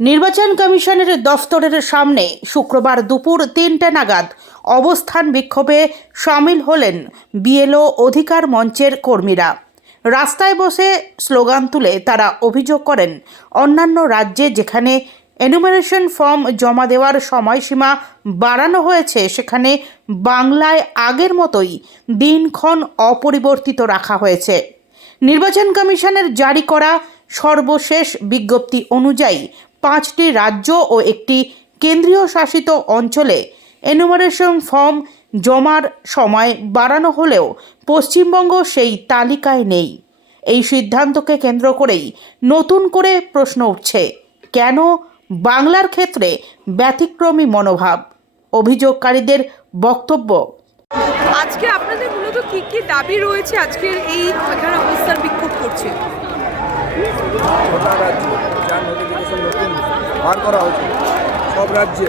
নির্বাচন কমিশনের দফতরের সামনে শুক্রবার দুপুর তিনটে নাগাদ অবস্থান বিক্ষোভে সামিল হলেন বিএলও অধিকার মঞ্চের কর্মীরা। রাস্তায় বসে স্লোগান তুলে তারা অভিযোগ করেন, অন্যান্য রাজ্যে যেখানে এনুমারেশন ফর্ম জমা দেওয়ার সময়সীমা বাড়ানো হয়েছে, সেখানে বাংলায় আগের মতোই দিনক্ষণ অপরিবর্তিত রাখা হয়েছে। নির্বাচন কমিশনের জারি করা সর্বশেষ বিজ্ঞপ্তি অনুযায়ী পাঁচটি রাজ্য ও একটি কেন্দ্রীয় শাসিত অঞ্চলে এনুমারেশন ফর্ম জমার সময় বাড়ানো হলেও পশ্চিমবঙ্গ সেই তালিকায় নেই। এই সিদ্ধান্তকে কেন্দ্র করেই নতুন করে প্রশ্ন উঠছে কেন বাংলার ক্ষেত্রে ব্যতিক্রমী মনোভাব? অভিযোগকারীদের বক্তব্য। আজকে আপনাদের মূলত কি কি দাবি রয়েছে? আজকের এই এখানে অবস্থান বিক্ষোভ করছে গোটা রাজ্যে যার নোটিফিকেশন নতুন বার করা হয়েছে। সব রাজ্যে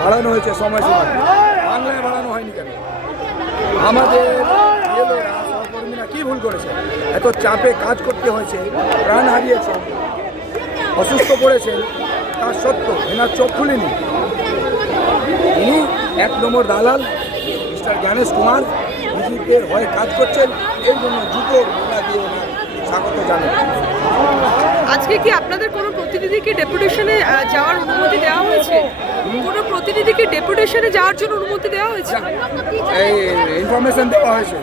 বাড়ানো হয়েছে সময়সীমা। বাংলায় বাড়ানো হয়নি কেন? আমাদের সহকর্মীরা কী ভুল করেছে? এত চাপে কাজ করতে হয়েছে, প্রাণ হারিয়েছেন অসুস্থ পড়েছেন তার সত্ত্বেও এনার চোখ খুলিনি। ইনি এক নম্বর দালাল, মিস্টার জ্ঞানেশ কুমার, বিজেপির হয়ে কাজ করছেন এই জন্য জুতো দিয়ে স্বাগত জানাই আজকে কি আপনাদের কোনো প্রতিনিধিকে ডেপুটেশনে যাওয়ার অনুমতি দেওয়া হয়েছে? কোনো প্রতিনিধিকে ডেপুটেশনে যাওয়ার জন্য অনুমতি দেওয়া হয়েছে? এই ইনফরমেশন দেওয়া হয়েছে।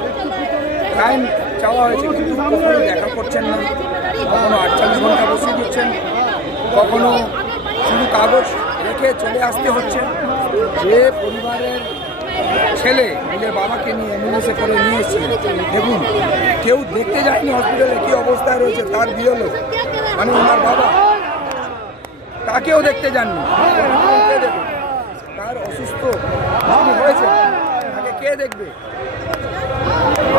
টাইম চাওয়া হয়েছে। কিন্তু কখনো দেখা করছেন না। কখনো আটচল্লিশ ঘণ্টা বসিয়ে দিচ্ছেন। কখনো শুধু কাগজ রেখে চলে আসতে হচ্ছে। যে পরিবারের ছেলে নিজের বাবাকে নিয়ে অ্যাম্বুলেন্সে করে নিয়ে এসেছিল দেখুন, কেউ দেখতে যায়নি হসপিটালে কী অবস্থায় রয়েছে, তার বিয়েলো মানে ওনার বাবা। তাকেও দেখতে যাননি। কে দেখবে? তার অসুস্থ। হয়েছে? তাকে কে দেখবে?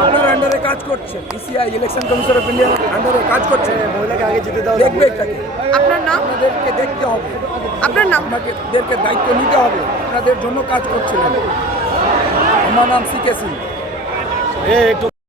আপনার আন্ডারে কাজ করছে। ইসিআই ইলেকশন কমিশন অফ ইন্ডিয়ার আন্ডারে কাজ করছে। মহিলাকে আগে যেতে দাও দেখবে এটাকে আপনার নাম? আপনাদেরকে দেখতে হবে। আপনার নাম? আপনাদেরকে দায়িত্ব নিতে হবে। আপনাদের জন্য কাজ করছিলেন। আমার নাম সিকে সিং